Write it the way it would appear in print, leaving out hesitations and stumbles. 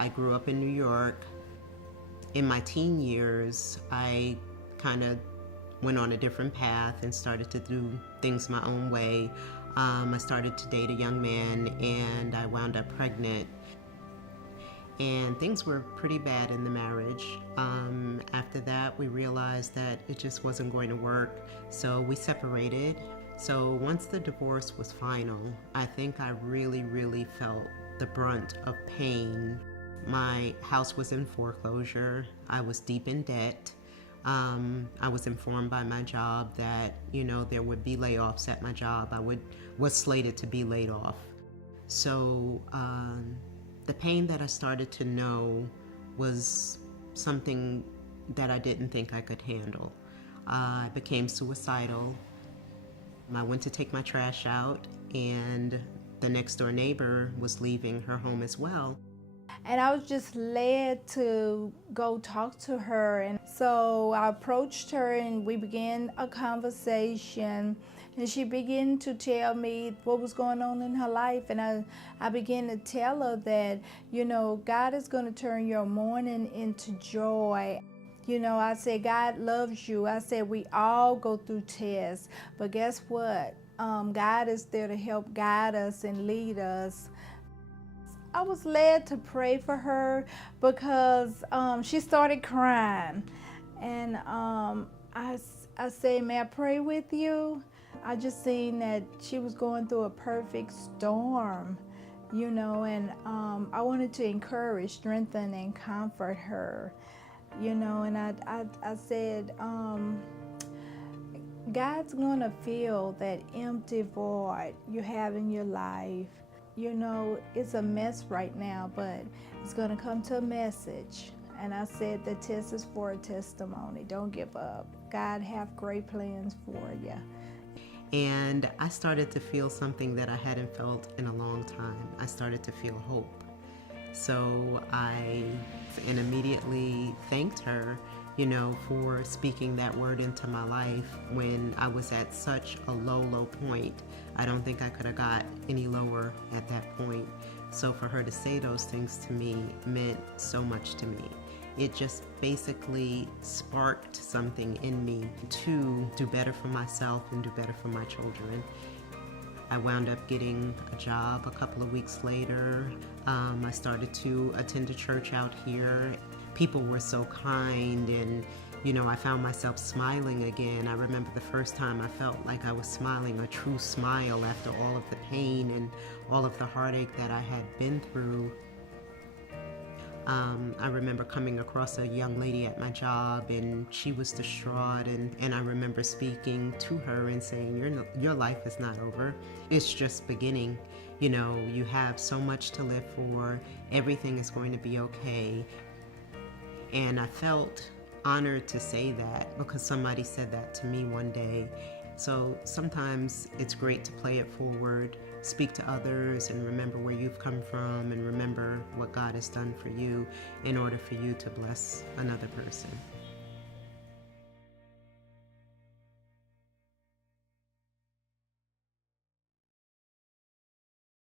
I grew up in New York. In my teen years, I kind of went on a different path and started to do things my own way. I started to date a young man and I wound up pregnant. And things were pretty bad in the marriage. After that, we realized that it just wasn't going to work, so we separated. So once the divorce was final, I think I really felt the brunt of pain. My house was in foreclosure. I was deep in debt. I was informed by my job that, there would be layoffs at my job. Was slated to be laid off. So the pain that I started to know was something that I didn't think I could handle. I became suicidal. I went to take my trash out, and the next door neighbor was leaving her home as well. And I was just led to go talk to her. And so I approached her and we began a conversation. And she began to tell me what was going on in her life. And I began to tell her that, God is going to turn your mourning into joy. I said, God loves you. I said, we all go through tests. But guess what? God is there to help guide us and lead us. I was led to pray for her because she started crying. And I said, may I pray with you? I just seen that she was going through a perfect storm, and I wanted to encourage, strengthen, and comfort her, and I said, God's going to fill that empty void you have in your life. It's a mess right now, but it's going to come to a message. And I said the test is for a testimony. Don't give up. God have great plans for you. And I started to feel something that I hadn't felt in a long time. I started to feel hope. So I immediately thanked her, for speaking that word into my life when I was at such a low point. I don't think I could have got any lower at that point. So for her to say those things to me meant so much to me. It just basically sparked something in me to do better for myself and do better for my children. I wound up getting a job a couple of weeks later. I started to attend a church out here. People were so kind, and I found myself smiling again. I remember the first time I felt like I was smiling, a true smile after all of the pain and all of the heartache that I had been through. I remember coming across a young lady at my job, and she was distraught, and I remember speaking to her and saying, your life is not over. It's just beginning. You have so much to live for. Everything is going to be okay. And I felt honored to say that because somebody said that to me one day. So sometimes it's great to play it forward, speak to others, and remember where you've come from and remember what God has done for you in order for you to bless another person.